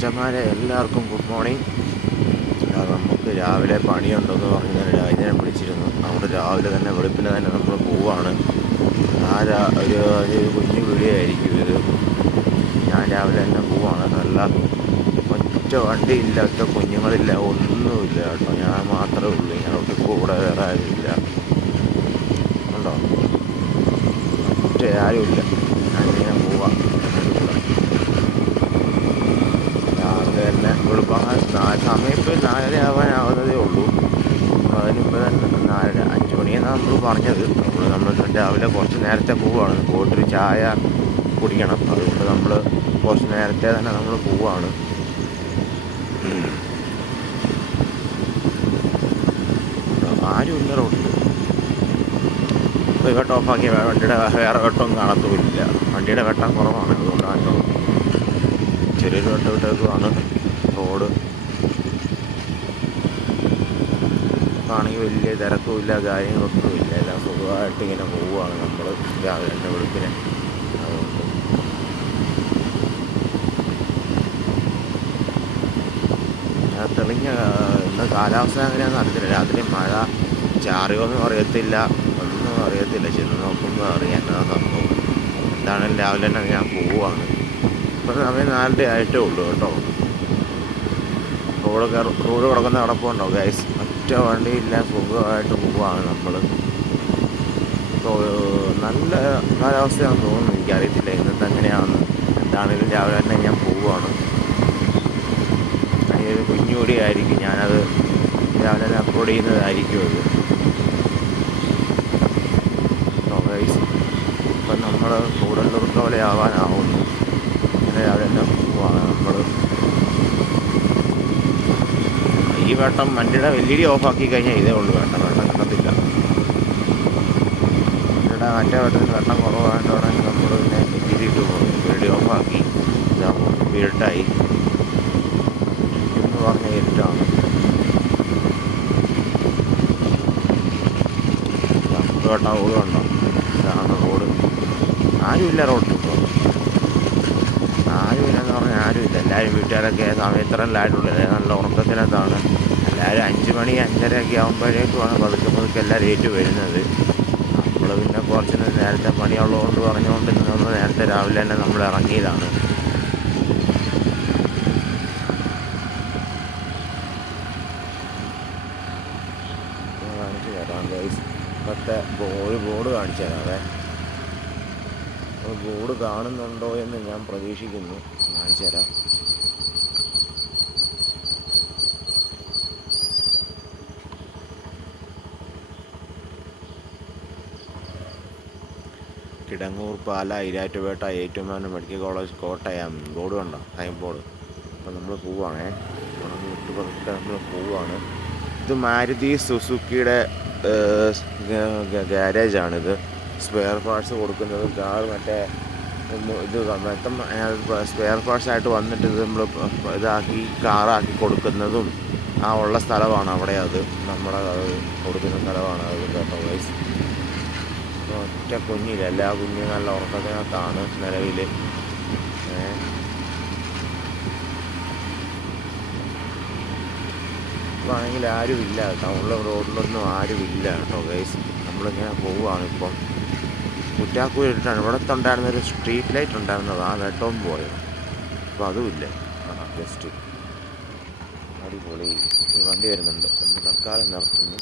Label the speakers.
Speaker 1: അച്ഛന്മാരെ എല്ലാവർക്കും good morning. നമുക്ക് രാവിലെ പണിയുണ്ടെന്ന് പറഞ്ഞ് ഞാൻ രാജനെ വിളിച്ചിരുന്നു. അവിടെ രാവിലെ തന്നെ വെളുപ്പിന് തന്നെ നമ്മൾ പോവാണ്. ആ ഒരു ഒരു കുഞ്ഞു വീഡിയോ ഇത്. ഞാൻ രാവിലെ തന്നെ പോവാണ്. നല്ല ഒറ്റ വണ്ടിയില്ല ഒറ്റ കുഞ്ഞുങ്ങളില്ല ഒന്നുമില്ല കേട്ടോ. ഞാൻ മാത്രമേ ഉള്ളൂ. ഞങ്ങൾക്ക് കൂടെ വേറെ ആരുമില്ല. ഉണ്ടോ? ഒറ്റ ആരുമില്ല ഞാനിങ്ങനെ പോവാം രാവിലെ തന്നെ വെളുപ്പാൻ സമയം ഇപ്പോൾ നാലര ആവാനാവുന്നതേ ഉള്ളൂ അതിനുമ്പ് തന്നെ നാലര അഞ്ച് മണിയെന്നാണ് നമ്മൾ പറഞ്ഞത്. നമ്മൾ നമ്മൾ രാവിലെ കുറച്ച് നേരത്തെ പോവുകയാണ്. പോയിട്ടൊരു ചായ കുടിക്കണം. അതുകൊണ്ട് നമ്മൾ കുറച്ച് നേരത്തെ തന്നെ നമ്മൾ പോവുകയാണ്. ആരുമില്ല റോഡിൽ ഇപ്പോൾ വെട്ടം ഓഫാക്കിയ വണ്ടിയുടെ വേറെ വെട്ടം കാണത്തുമില്ല. വണ്ടിയുടെ വെട്ടം കുറവാണ്. അതുകൊണ്ടാണ് ചെറിയൊരു വെട്ടം വിട്ടേക്കുവാണ് റോഡ്. ആണെങ്കിൽ വലിയ തിരക്കുമില്ല കാര്യങ്ങളൊന്നും ഇല്ല എല്ലാം സുഖമായിട്ട് ഇങ്ങനെ പോവുകയാണ് നമ്മൾ രാവിലെ വെളുപ്പിന് തെളിഞ്ഞ ഇന്ന് കാലാവസ്ഥ അങ്ങനെയാണെന്ന് അറിയത്തില്ല. രാത്രി മഴ ചാറിയോന്നും അറിയത്തില്ല ഒന്നും അറിയത്തില്ല. ചെന്ന് നോക്കുമ്പോൾ അറിയാൻ നമ്മൾ എന്താണെങ്കിലും രാവിലെ തന്നെ ഞാൻ പോവുകയാണ്. ഇപ്പം സമയം നാലര ആയിട്ടേ ഉള്ളൂ കേട്ടോ. റോഡ് റോഡ് കിടക്കുന്ന കിടപ്പുണ്ടോ ഗൈസ് ഒറ്റ വണ്ടിയില്ല സുഖമായിട്ട് പോവുകയാണ് നമ്മൾ നല്ല കാലാവസ്ഥയാണെന്ന് തോന്നുന്നു. എനിക്കറിയത്തില്ല ഇന്നത്തെ എങ്ങനെയാണെന്ന് എന്താണെങ്കിലും രാവിലെ തന്നെ ഞാൻ പോവുകയാണ് അതിനൊരു കുഞ്ഞുകൂടി ആയിരിക്കും ഞാനത് രാവിലെ തന്നെ അപ്ലോഡ് ചെയ്യുന്നതായിരിക്കും അത് ഇപ്പം നമ്മൾ കൂടുതലൂർക്ക് പോലെ ആവാനാവുന്നു. അങ്ങനെ രാവിലെ തന്നെ പോവാണ് നമ്മൾ ഈ വേട്ടം വണ്ടിയുടെ എൽ ഇ ഡി ഓഫാക്കി കഴിഞ്ഞാൽ ഇതേ ഉള്ളൂ. വെട്ടം വെള്ളം കിട്ടത്തില്ല. വണ്ടിയുടെ മറ്റേ വേട്ടത്തിൽ വെട്ടം കുറവായതുകൊണ്ടാണ് നമ്മൾ പിന്നെ എത്തിയിട്ട് പോകും. എൽ ഇ ഡി ഓഫാക്കി ഇരുട്ടായി എന്ന് പറഞ്ഞ ഇരുട്ടാണ് വേട്ടം ഓടുണ്ടോ ഇതാണ് റോഡ്. ആരുമില്ല റോഡിൽ ഇപ്പോൾ ആരുമില്ലെന്ന് പറഞ്ഞാൽ ആരുമില്ല. എല്ലാവരും വീട്ടുകാരൊക്കെ സമയത്തരല്ലായിട്ടുള്ളത് നല്ല ഉറക്കത്തിനകത്താണ്. എല്ലാവരും അഞ്ച് മണി അഞ്ചരയൊക്കെ ആകുമ്പോഴേക്കുമാണ് പതുക്കെ പതുക്കെ എല്ലാം റേറ്റ് വരുന്നത്. നമ്മൾ പിന്നെ കുറച്ച് നേരത്തെ പണിയുള്ളതുകൊണ്ട് പറഞ്ഞുകൊണ്ട് നമ്മൾ നേരത്തെ രാവിലെ തന്നെ നമ്മൾ ഇറങ്ങിയതാണ്. കാണിച്ചു ഇപ്പോഴത്തെ ഒരു ബോർഡ് കാണിച്ചു തരാവേ. ബോർഡ് കാണുന്നുണ്ടോ എന്ന് ഞാൻ പ്രതീക്ഷിക്കുന്നു. കാണിച്ചു തരാം. Kidangoor Pala Erattupetta Ettumanoor medical college Kottayam. Board കണ്ടോ? ടൈം ബോർഡ് അപ്പം നമ്മൾ പോവുകയാണേ വിട്ട് പതുക്കെ നമ്മൾ പോവുകയാണ് ഇത് മാരുതി സുസുക്കിയുടെ ഇത് സ്പെയർ പാർട്സ് കൊടുക്കുന്നത്. കാർ മറ്റേ ഇത് മൊത്തം സ്പെയർ പാർട്സ് ആയിട്ട് വന്നിട്ട് ഇത് നമ്മൾ ഇതാക്കി കാറാക്കി കൊടുക്കുന്നതും ആ ഉള്ള സ്ഥലമാണ് അവിടെ അത് നമ്മുടെ കൊടുക്കുന്ന സ്ഥലമാണ് അത് കേട്ടോ വൈസ് ഒറ്റ കുഞ്ഞില്ല? എല്ലാ കുഞ്ഞും നല്ല ഉറക്കത്തിനകത്താണ് നിലവിൽ ആരും ആരുമില്ല. ടൗണിലെ റോഡിലൊന്നും ആരുമില്ല കേട്ടോ ഗൈസ് നമ്മളിങ്ങനെ പോവുകയാണ് ഇപ്പം. കുറ്റാക്കൂരിട്ടാണ് ഇവിടത്തെ ഉണ്ടായിരുന്നൊരു സ്ട്രീറ്റ് ലൈറ്റ് ഉണ്ടായിരുന്നത്. ആ വെട്ടവും പോയത്. അപ്പോൾ അതുമില്ല ആ ജസ്റ്റ് അടിപൊളി. വണ്ടി വരുന്നുണ്ട്. നമ്മൾ തൽക്കാലം നിർത്തുന്നു.